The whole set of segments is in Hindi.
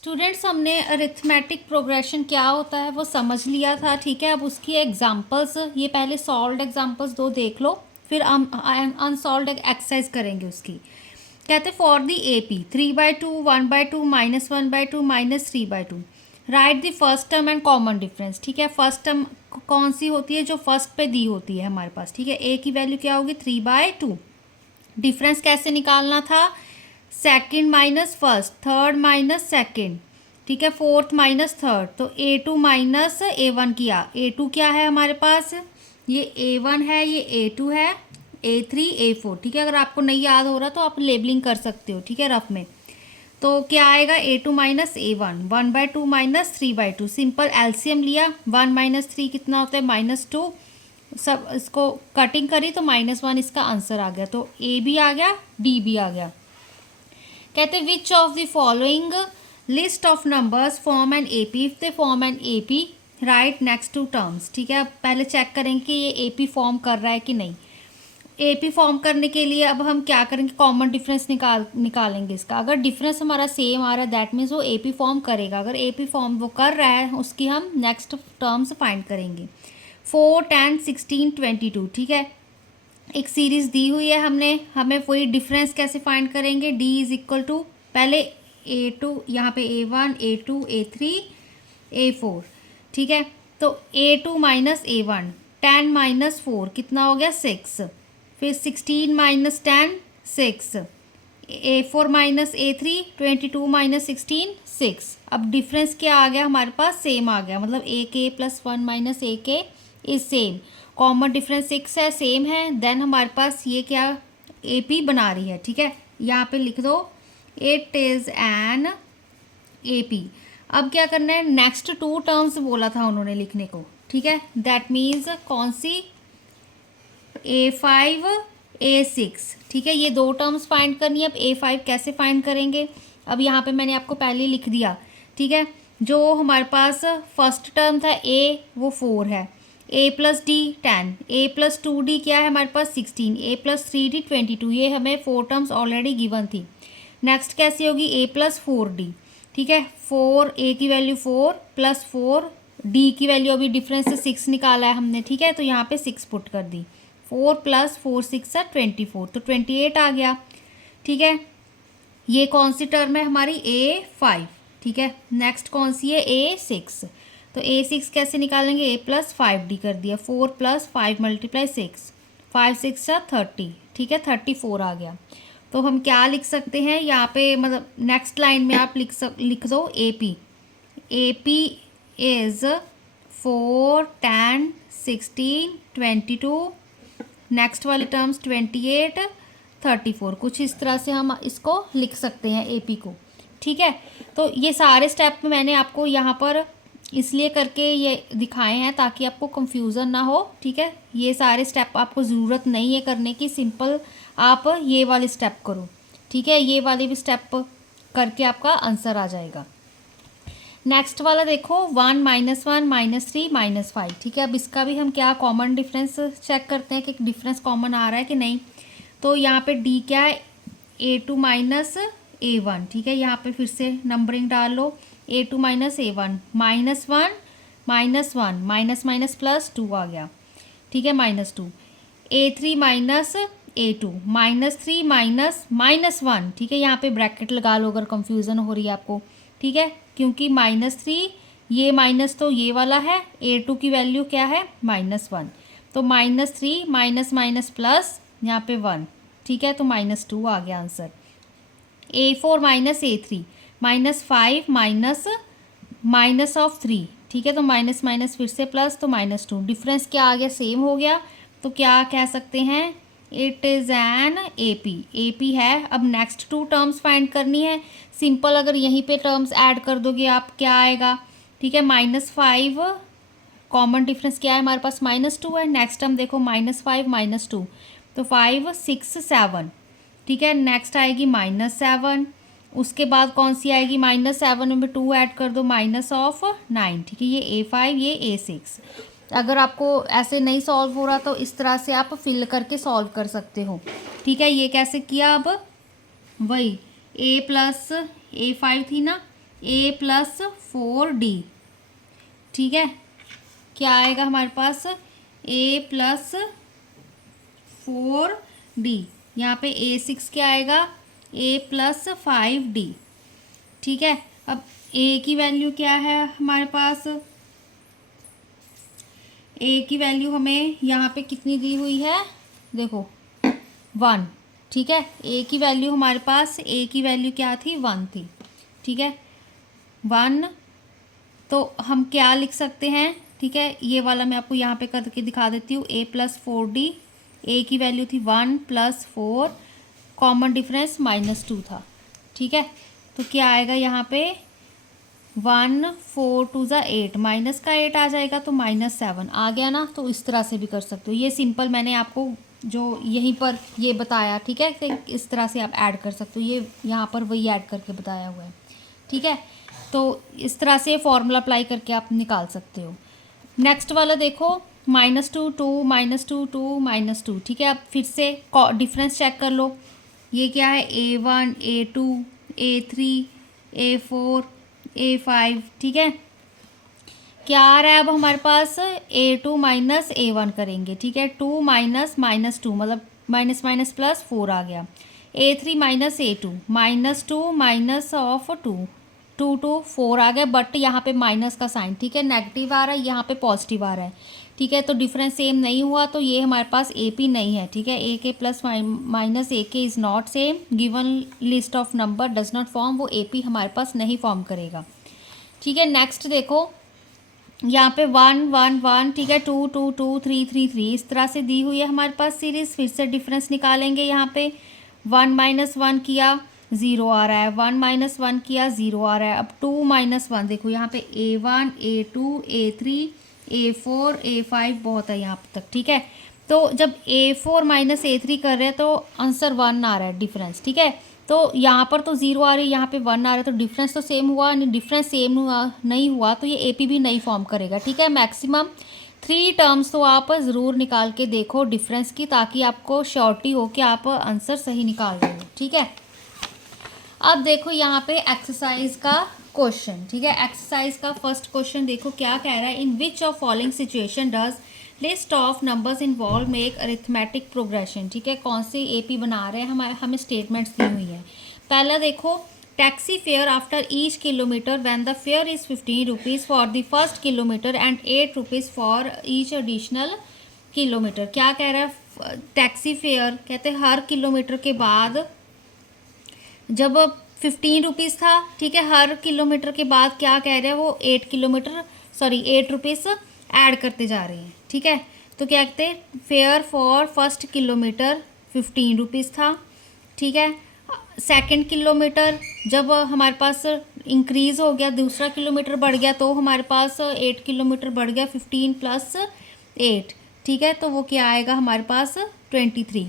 स्टूडेंट्स, हमने अरिथमेटिक प्रोग्रेशन क्या होता है वो समझ लिया था। ठीक है, अब उसकी एग्जांपल्स, ये पहले सॉल्व्ड एग्जांपल्स दो देख लो, फिर हम अनसॉल्व्ड एक्सरसाइज करेंगे उसकी। कहते for the AP 3/2 1/2 -1/2 -3/2 right the first term and common difference. ठीक है, फर्स्ट टर्म कौन सी होती है? जो फर्स्ट पे दी होती है हमारे पास। ठीक है, A की वैल्यू क्या होगी? 3/2। डिफरेंस कैसे निकालना था? Second minus first, third minus second, ठीक है, फोर्थ माइनस थर्ड। तो A2 माइनस A1 किया। A2 क्या है हमारे पास? ये A1 है, ये A2 है, A3 A4। ठीक है, अगर आपको नहीं याद हो रहा तो आप लेबलिंग कर सकते हो। ठीक है, रफ में तो क्या आएगा? A2 minus A1, 1/2 minus 3/2। Simple LCM लिया, 1 माइनस 3 कितना होता है? -2। सब इसको कटिंग करी तो -1 इसका आंसर आ गया। तो A भी आ गया, D भी आ गया। कहते हैं which of the following list of numbers form an AP। If they form an AP right next two terms. ठीक है, अब पहले चेक करेंगे कि ये AP फॉर्म कर रहा है कि नहीं। AP फॉर्म करने के लिए अब हम क्या करेंगे? कॉमन डिफरेंस निकालेंगे इसका। अगर डिफरेंस हमारा सेम आ रहा है दैट मीन्स वो AP फॉर्म करेगा। अगर AP फॉर्म वो कर रहा है उसकी हम नेक्स्ट टर्म्स फाइंड करेंगे। 4 10 16 22। ठीक है, एक सीरीज दी हुई है हमें वही डिफरेंस कैसे फाइंड करेंगे? D इज इक्वल टू पहले A2, यहाँ पे A1 A2 A3 A4। ठीक है, तो A2 माइनस A1, 10 माइनस 4 कितना हो गया? 6। फिर 16 minus 10 6, A4 minus A3 22 minus 16 6। अब डिफरेंस क्या आ गया हमारे पास? सेम आ गया, मतलब AK plus 1 minus AK is same. Common difference 6 है, सेम है। देन हमारे पास ये क्या AP बना रही है। ठीक है, यहाँ पे लिख दो इट इज़ एन AP। अब क्या करना है? नेक्स्ट टू टर्म्स बोला था उन्होंने लिखने को। ठीक है, दैट मीन्स कौन सी? A5 A6। ठीक है, ये दो टर्म्स फाइंड करनी है। अब A5 कैसे फाइंड करेंगे? अब यहाँ पे मैंने आपको पहले लिख दिया। ठीक है, जो हमारे पास फर्स्ट टर्म था A वो 4 है, A plus D 10, A plus 2D क्या है हमारे पास? 16, A प्लस 3D 22। ये हमें 4 टर्म्स ऑलरेडी गिवन थी। नेक्स्ट कैसी होगी? A plus 4D। ठीक है, 4 A की वैल्यू 4 प्लस 4 D की वैल्यू अभी डिफरेंस से 6 निकाला है हमने। ठीक है, तो यहाँ पे 6 पुट कर दी। 4 प्लस 4 6 24, तो 28 आ गया। ठीक है, ये कौन सी टर्म है हमारी? A5। ठीक है, नेक्स्ट कौन सी है? A6। तो A6 कैसे निकालेंगे? A प्लस 5D कर दिया, 4 प्लस 5 मल्टीप्लाई 6, 5 6 30। ठीक है, 34 आ गया। तो हम क्या लिख सकते हैं यहाँ पे? मतलब नेक्स्ट लाइन में आप लिख दो AP। AP इज़ 4 10 16 22, नेक्स्ट वाली टर्म्स 28 34। कुछ इस तरह से हम इसको लिख सकते हैं AP को। ठीक है, तो ये सारे स्टेप मैंने आपको यहाँ पर इसलिए करके ये दिखाए हैं ताकि आपको कंफ्यूजन ना हो। ठीक है, ये सारे स्टेप आपको ज़रूरत नहीं है करने की, सिंपल आप ये वाले स्टेप करो। ठीक है, ये वाले भी स्टेप करके आपका आंसर आ जाएगा। नेक्स्ट वाला देखो, 1 -1 -3 -5। ठीक है, अब इसका भी हम क्या कॉमन डिफरेंस चेक करते हैं कि डिफरेंस कॉमन आ रहा है कि नहीं। तो यहाँ पे D क्या है? A2 minus A1। ठीक है, यहाँ पे फिर से नंबरिंग डाल लो। A2 minus A1, -1 -1 minus minus plus 2 आ गया। ठीक है, -2। A3 minus A2, -3 -1। ठीक है, यहाँ पे ब्रैकेट लगा लो अगर कंफ्यूजन हो रही है आपको। ठीक है, क्योंकि -3 ये माइनस तो ये वाला है, A2 की वैल्यू क्या है? -1। तो -3 माइनस माइनस प्लस यहाँ पे 1। ठीक है, तो -2 आ गया answer. A4 minus A3, -5 minus of 3। ठीक है, तो माइनस माइनस फिर से प्लस, तो -2। डिफरेंस क्या आ गया? सेम हो गया। तो क्या कह सकते हैं? इट इज़ एन AP है। अब नेक्स्ट टू टर्म्स फाइंड करनी है। सिंपल अगर यहीं पे टर्म्स ऐड कर दोगे आप, क्या आएगा? ठीक है, -5, कॉमन डिफरेंस क्या है हमारे पास? -2 है। नेक्स्ट टर्म देखो, -5 -2, तो 5 6 7। ठीक है, नेक्स्ट आएगी -7। उसके बाद कौन सी आएगी? -7 में 2 ऐड कर दो, -9। ठीक है, ये A5 ये A6। अगर आपको ऐसे नहीं सॉल्व हो रहा तो इस तरह से आप फिल करके सॉल्व कर सकते हो। ठीक है, ये कैसे किया? अब वही A प्लस A5 थी ना, ए प्लस 4D, ठीक है। क्या आएगा हमारे पास, ए प्लस 4D। यहाँ पे A6 क्या आएगा, ए प्लस 5D, ठीक है। अब ए की वैल्यू क्या है हमारे पास, ए की वैल्यू हमें यहाँ पे कितनी दी हुई है, देखो 1, ठीक है। ए की वैल्यू हमारे पास, ए की वैल्यू क्या थी, 1 थी, ठीक है 1। तो हम क्या लिख सकते हैं, ठीक है, ये वाला मैं आपको यहाँ पे करके दिखा देती हूँ। ए प्लस 4D, ए की वैल्यू थी 1 प्लस 4, कॉमन डिफरेंस -2 था, ठीक है। तो क्या आएगा यहाँ पे, 1 4 2 ज़ा 8, माइनस का 8 आ जाएगा तो -7 आ गया ना। तो इस तरह से भी कर सकते हो, ये सिंपल मैंने आपको जो यहीं पर ये बताया, ठीक है, कि इस तरह से आप ऐड कर सकते हो। ये यहाँ पर वही ऐड करके बताया हुआ है, ठीक है। तो इस तरह से फॉर्मूला अप्लाई करके आप निकाल सकते हो। नेक्स्ट वाला देखो, -2 2 -2 2 -2, ठीक है। अब फिर से डिफरेंस चेक कर लो, ये क्या है, A1 A2 A3 A4 A5, ठीक है। क्या आ रहा है अब हमारे पास, A2 माइनस A1 करेंगे, ठीक है। 2 माइनस -2 मतलब माइनस माइनस प्लस 4 आ गया। A3 minus A2, -2 minus of 2, 2 2 4 आ गया, बट यहाँ पे माइनस का साइन, ठीक है, नेगेटिव आ रहा है, यहाँ पे पॉजिटिव आ रहा है, ठीक है। तो डिफरेंस सेम नहीं हुआ, तो ये हमारे पास AP नहीं है, ठीक है। ए के plus minus AK is not same, given list of number does not form, वो AP हमारे पास नहीं फॉर्म करेगा, ठीक है। नेक्स्ट देखो, यहाँ पे 1 1 1, ठीक है, 2 2 2 3 3 3, इस तरह से दी हुई है हमारे पास सीरीज़। फिर से डिफरेंस निकालेंगे, यहाँ पे 1 - 1 किया 0 आ रहा है, 1 - 1 किया 0 आ रहा है। अब 2 - 1 देखो, यहाँ पे A1 A2 A3 A4 A5 बहुत है यहाँ तक, ठीक है। तो जब A4 - A3 कर रहे हैं तो आंसर 1 आ रहा है डिफरेंस, ठीक है। तो यहाँ पर तो 0 आ रही है, यहाँ पे 1 आ रहा है, तो डिफरेंस तो सेम हुआ नहीं, डिफरेंस सेम नहीं हुआ तो ये AP भी नहीं फॉर्म करेगा, ठीक है। मैक्सिमम 3 टर्म्स तो आप ज़रूर निकाल के देखो डिफरेंस की, ताकि आपको श्योरिटी हो कि आप आंसर सही निकाल रहे हो, ठीक है। अब देखो यहाँ पे एक्सरसाइज का क्वेश्चन, ठीक है। एक्सरसाइज का फर्स्ट क्वेश्चन देखो क्या कह रहा है, in which of following situation does list of numbers involve make arithmetic progression, ठीक है। कौन सी AP बना रहे हैं, हमें स्टेटमेंट्स दी हुई है। पहला देखो, taxi fare after each kilometre when the fair is 15 rupees for the first kilometre and 8 rupees for each additional kilometre. क्या कह रहा है, टैक्सी फेयर कहते हैं हर किलोमीटर के बाद, जब 15 रुपीज़ था, ठीक है, हर किलोमीटर के बाद क्या कह रहे हैं वो 8 रुपीज़ ऐड करते जा रहे हैं, ठीक है। तो क्या कहते हैं, fair for first kilometre 15 rupees था, ठीक है। सेकंड किलोमीटर जब हमारे पास इंक्रीज़ हो गया, दूसरा किलोमीटर बढ़ गया, तो हमारे पास 8 किलोमीटर बढ़ गया, 15 + 8, ठीक है। तो वो क्या आएगा हमारे पास, 23।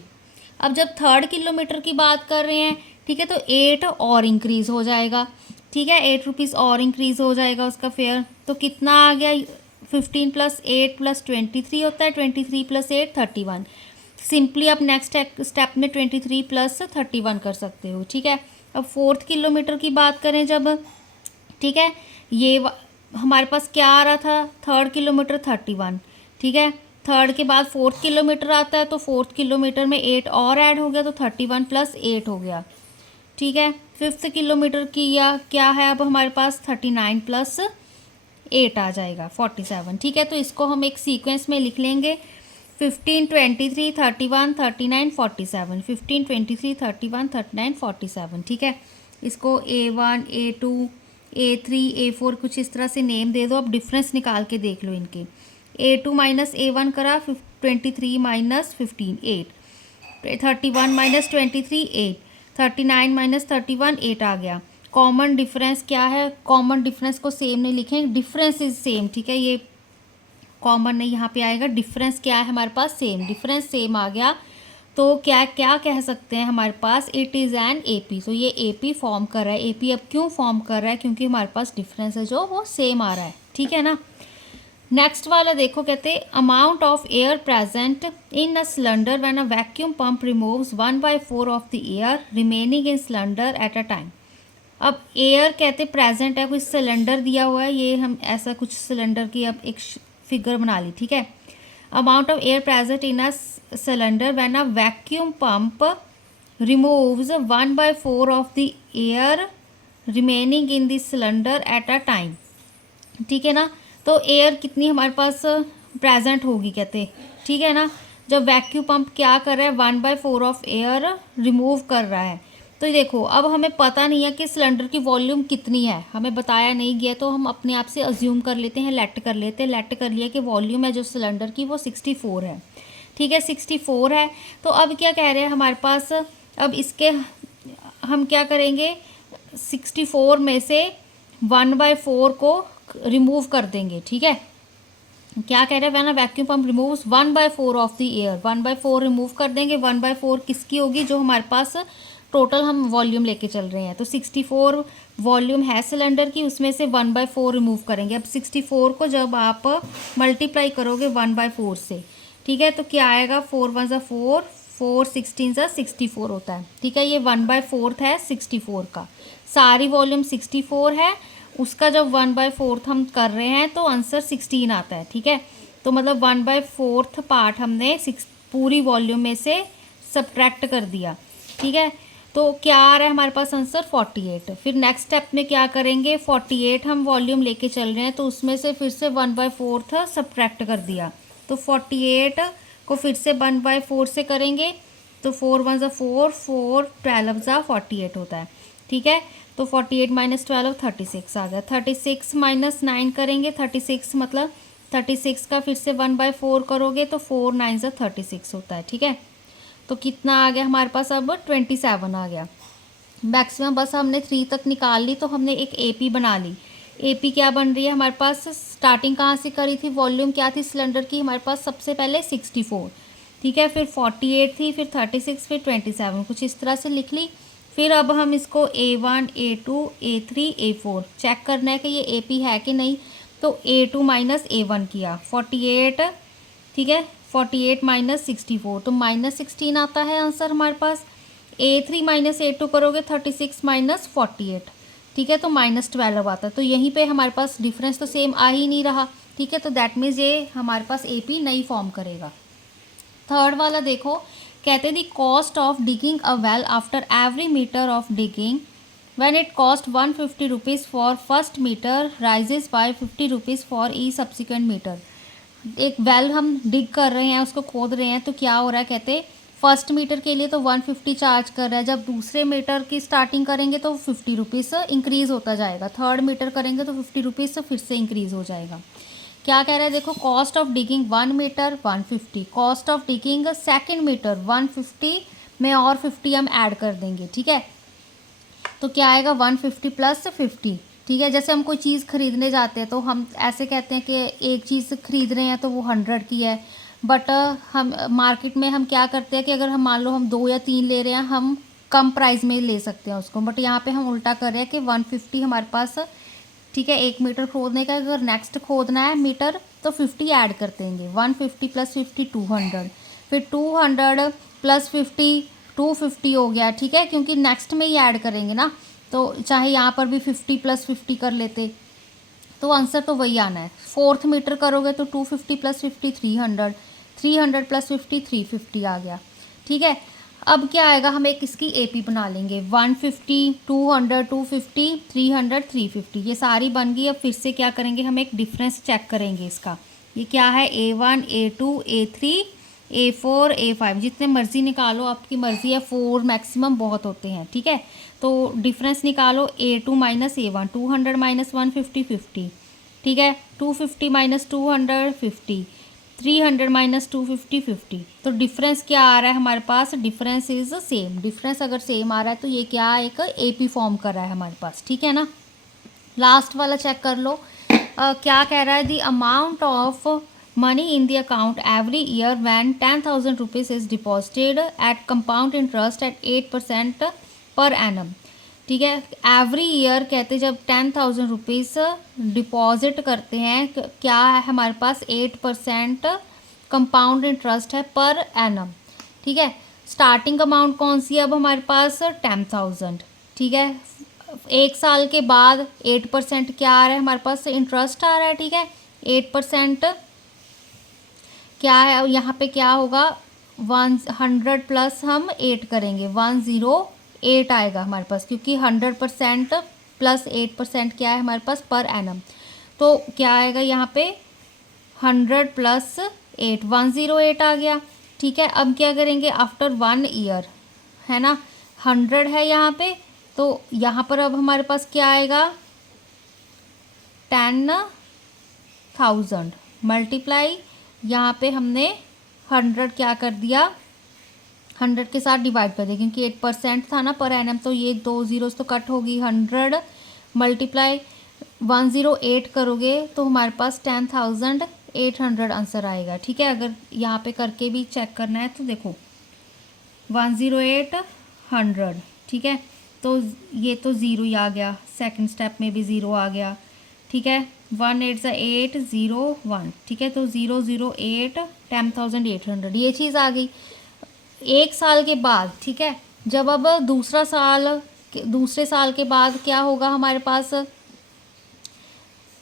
अब जब थर्ड किलोमीटर की बात कर रहे हैं, ठीक है, तो 8 और इंक्रीज़ हो जाएगा, ठीक है, 8 रुपीज़ और इंक्रीज़ हो जाएगा उसका फेयर। तो कितना आ गया, 15 + 8 + 23 होता है, 23 + 8 31। सिंपली आप नेक्स्ट स्टेप में 23 + 31 कर सकते हो, ठीक है। अब फोर्थ किलोमीटर की बात करें जब, ठीक है, ये हमारे पास क्या आ रहा था, थर्ड किलोमीटर 31, ठीक है। थर्ड के बाद फोर्थ किलोमीटर आता है, तो फोर्थ किलोमीटर में 8 और ऐड हो गया, तो 31 + 8 हो गया, ठीक है। फिफ्थ किलोमीटर की या क्या है अब हमारे पास, 39 + 8 आ जाएगा, 47, ठीक है। तो इसको हम एक सीक्वेंस में लिख लेंगे, 15 23 31 39 47, 15 23 31 39 47, ठीक है। इसको A1 A2 A3 A4 कुछ इस तरह से नेम दे दो। अब डिफरेंस निकाल के देख लो इनके, A2 - A1 करा, 23 - 15 8, 31 - 23 8, 39 - 31 8 आ गया। कॉमन डिफरेंस क्या है, कॉमन डिफरेंस को सेम नहीं लिखेंगे, डिफरेंस इज सेम, ठीक है, ये कॉमन नहीं यहाँ पे आएगा। डिफरेंस क्या है हमारे पास, सेम, डिफरेंस सेम आ गया। तो क्या क्या कह सकते हैं हमारे पास, इट इज़ एन AP। तो ये AP फॉर्म कर रहा है। AP अब क्यों फॉर्म कर रहा है, क्योंकि हमारे पास डिफरेंस है जो वो सेम आ रहा है, ठीक है ना। नेक्स्ट वाला देखो, कहते हैं amount of air present in a cylinder when a vacuum pump removes 1/4 of the air remaining in cylinder at a time. अब एयर कहते प्रेजेंट है, कुछ सिलेंडर दिया हुआ है, ये हम ऐसा कुछ सिलेंडर की अब एक फिगर बना ली, ठीक है। Amount of air present in a cylinder when a vacuum pump removes 1/4 of the air remaining in the cylinder at a time, ठीक है ना। तो एयर कितनी हमारे पास प्रेजेंट होगी कहते, ठीक है ना। जब वैक्यूम पंप क्या कर रहा है, 1/4 ऑफ एयर रिमूव कर रहा है। तो देखो अब हमें पता नहीं है कि सिलेंडर की वॉल्यूम कितनी है, हमें बताया नहीं गया, तो हम अपने आप से अज्यूम कर लेते हैं, लेट कर लेते हैं, लेट कर लिया कि वॉल्यूम है जो सिलेंडर की वो 64 है, ठीक है, 64 है। तो अब क्या कह रहे हैं हमारे पास, अब इसके हम क्या करेंगे, 64 में से 1/4 को रिमूव कर देंगे, ठीक है। क्या कह रहे हैं, when a vacuum pump removes 1/4 of the air, 1/4 remove कर देंगे। 1/4 किसकी होगी, जो हमारे पास टोटल हम वॉल्यूम लेके चल रहे हैं, तो 64 वॉल्यूम है सिलेंडर की, उसमें से 1/4 रिमूव करेंगे। अब 64 को जब आप मल्टीप्लाई करोगे 1/4 से, ठीक है, तो क्या आएगा, 4 1 ज़ा 4, 4 16 ज़ा 64 होता है, ठीक है। ये 1/4 है 64 का, सारी वॉल्यूम 64 है, उसका जब 1/4 हम कर रहे हैं तो आंसर 16 आता है, ठीक है। तो मतलब 1/4 पार्ट हमने पूरी वॉल्यूम में से सब्ट्रैक्ट कर दिया, ठीक है। तो क्या आ रहा है हमारे पास आंसर 48। फिर नेक्स्ट स्टेप में क्या करेंगे, 48 हम वॉल्यूम लेके चल रहे हैं, तो उसमें से फिर से 1/4 सब्ट्रैक्ट कर दिया, तो 48 को फिर से 1/4 से करेंगे, तो 4 1 ज़ा 4, 4 12 ज़ा 48 होता है, ठीक है। तो 48 - 12 36 आ गया। 36 - 9 करेंगे, 36 मतलब 36 का फिर से 1/4 करोगे तो 4 9 ज़ा 36 होता है, ठीक है। तो कितना आ गया हमारे पास, अब 27 आ गया। मैक्सिमम बस हमने 3 तक निकाल ली, तो हमने एक एपी बना ली। एपी क्या बन रही है हमारे पास, स्टार्टिंग कहाँ से करी थी, वॉल्यूम क्या थी सिलेंडर की हमारे पास, सबसे पहले 64, ठीक है, फिर 48 थी, फिर 36, फिर 27, कुछ इस तरह से लिख ली। फिर अब हम इसको A1 A2 A3 A4 check करना है कि ये AP है कि नहीं, तो A2 - A1 किया, 48, ठीक है, 48 - 64, तो -16 आता है आंसर हमारे पास। A3 - A2 करोगे 36 - 48, ठीक है, तो -12 आता है। तो यहीं पे हमारे पास डिफरेंस तो सेम आ ही नहीं रहा, ठीक है, तो दैट मीन्स ये हमारे पास AP नहीं फॉर्म करेगा। थर्ड वाला देखो, कहते the cost of digging a well after every metre of digging when it cost 150 rupees for first metre rises by 50 rupees for each subsequent metre. एक वेल हम डिग कर रहे हैं, उसको खोद रहे हैं, तो क्या हो रहा है, कहते फर्स्ट मीटर के लिए तो 150 चार्ज कर रहा है, जब दूसरे मीटर की स्टार्टिंग करेंगे तो 50 रुपीज़ इंक्रीज़ होता जाएगा, थर्ड मीटर करेंगे तो 50 रुपीज़ फिर से इंक्रीज़ हो जाएगा। क्या कह रहा है देखो, cost of digging 1 metre 150, cost of digging second metre 150 में और 50 हम ऐड कर देंगे, ठीक है। तो क्या आएगा, 150 + 50, ठीक है। जैसे हम कोई चीज़ खरीदने जाते हैं तो हम ऐसे कहते हैं कि एक चीज़ खरीद रहे हैं तो वो 100 की है, बट हम मार्केट में हम क्या करते हैं कि अगर हम मान लो हम 2 या 3 ले रहे हैं, हम कम प्राइस में ले सकते हैं उसको, बट यहाँ पे हम उल्टा कर रहे हैं कि 150 हमारे पास, ठीक है, 1 मीटर खोदने का, अगर नेक्स्ट खोदना है मीटर तो 50 ऐड कर देंगे, 150 + 50 200, फिर 200 + 50 250 हो गया, ठीक है, क्योंकि नेक्स्ट में ही ऐड करेंगे ना, तो चाहे यहाँ पर भी 50 + 50 कर लेते, तो आंसर तो वही आना है। फोर्थ मीटर करोगे तो 250 + 50 300, 300 + 50 350 आ गया, ठीक है। अब क्या आएगा, हम एक इसकी एपी बना लेंगे, 150 200 250 300 350, ये सारी बन गई। अब फिर से क्या करेंगे, हम एक डिफरेंस चेक करेंगे इसका, ये क्या है, A1 A2 A3 A4 A5, जितने मर्जी निकालो, आपकी मर्जी है, 4 मैक्सिमम बहुत होते हैं, ठीक है। तो डिफरेंस निकालो, A2 - A1, 200 - 150 50, ठीक है, 250 - 200 50, 300 - 250 50, तो डिफरेंस क्या आ रहा है हमारे पास, डिफरेंस इज सेम। डिफरेंस अगर सेम आ रहा है तो ये क्या एक AP फॉर्म कर रहा है हमारे पास, ठीक है ना। लास्ट वाला चेक कर लो, क्या कह रहा है, the amount of money in the account every year when 10,000 rupees is deposited at compound interest at 8% per annum, ठीक है। एवरी ईयर कहते जब 10,000 रुपीज़ डिपॉजिट करते हैं, क्या है हमारे पास, 8% कंपाउंड इंटरेस्ट है पर एनम, ठीक है। स्टार्टिंग अमाउंट कौन सी है अब हमारे पास, 10,000, ठीक है। 1 साल के बाद 8% क्या आ रहा है हमारे पास, इंटरेस्ट आ रहा है, ठीक है। 8% क्या है यहाँ पे, क्या होगा, 100 प्लस हम 8 करेंगे, 108 आएगा हमारे पास, क्योंकि 100% प्लस 8% क्या है हमारे पास पर एनम। तो क्या आएगा यहाँ पे, 100 प्लस 8, 108 आ गया, ठीक है। अब क्या करेंगे, आफ्टर 1 ईयर, है ना, 100 है यहाँ पे, तो यहाँ पर अब हमारे पास क्या आएगा, 10,000 मल्टीप्लाई, यहाँ पे हमने 100 क्या कर दिया, 100 के साथ डिवाइड कर दिया, क्योंकि 8% था ना पर एनम, तो ये 2 ज़ीरोस तो कट होगी। 100 मल्टीप्लाई 108 करोगे तो हमारे पास 10,800 आंसर आएगा, ठीक है। अगर यहाँ पे करके भी चेक करना है तो देखो 108 100, ठीक है। तो ये तो ज़ीरो ही आ गया, सेकंड स्टेप में भी ज़ीरो आ गया, ठीक है। 1 8 8 0 1, ठीक है। तो 008 10,800 ये चीज़ आ गई। 1 साल के बाद, ठीक है, जब अब दूसरे साल के बाद क्या होगा हमारे पास,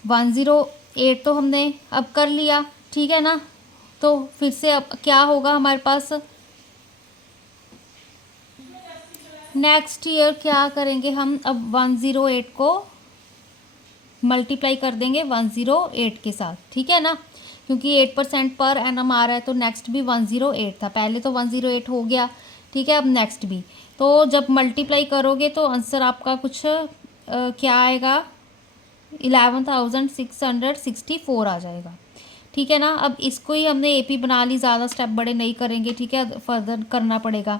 108 तो हमने अब कर लिया, ठीक है ना। तो फिर से अब क्या होगा हमारे पास, नेक्स्ट ईयर क्या करेंगे हम, अब 108 को मल्टीप्लाई कर देंगे 108 के साथ, ठीक है ना, क्योंकि 8% पर एनम आ रहा है, तो नेक्स्ट भी 108 था, पहले तो 108 हो गया, ठीक है। अब नेक्स्ट भी, तो जब मल्टीप्लाई करोगे तो आंसर आपका कुछ क्या आएगा, 11,664 आ जाएगा, ठीक है ना। अब इसको ही हमने एपी बना ली, ज़्यादा स्टेप बड़े नहीं करेंगे, ठीक है, फर्दर करना पड़ेगा।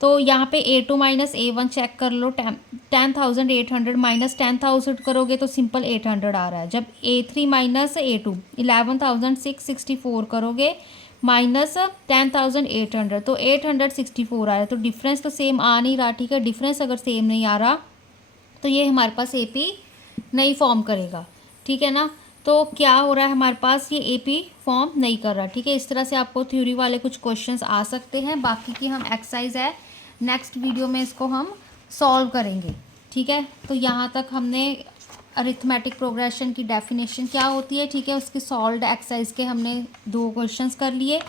तो यहाँ पे A2 माइनस A1 चेक कर लो, 10,800 माइनस 10,000 करोगे तो सिंपल 800 आ रहा है। जब A3 माइनस A2 11,664 करोगे माइनस 10,800, तो 864 आ रहा है, तो डिफरेंस तो सेम आ नहीं रहा, ठीक है। डिफरेंस अगर सेम नहीं आ रहा तो ये हमारे पास AP नहीं फॉर्म करेगा, ठीक है ना। तो क्या हो रहा है हमारे पास, ये AP फॉर्म नहीं कर रहा, ठीक है। इस तरह से आपको थ्योरी वाले कुछ क्वेश्चंस आ सकते हैं। बाकी की हम एक्सरसाइज है नेक्स्ट वीडियो में इसको हम सॉल्व करेंगे, ठीक है। तो यहाँ तक हमने अरिथमेटिक प्रोग्रेशन की डेफिनेशन क्या होती है, ठीक है, उसके सॉल्व्ड एक्सरसाइज के हमने 2 क्वेश्चंस कर लिए,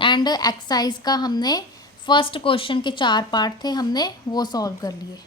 एंड एक्सरसाइज का हमने फर्स्ट क्वेश्चन के 4 पार्ट थे, हमने वो सॉल्व कर लिए।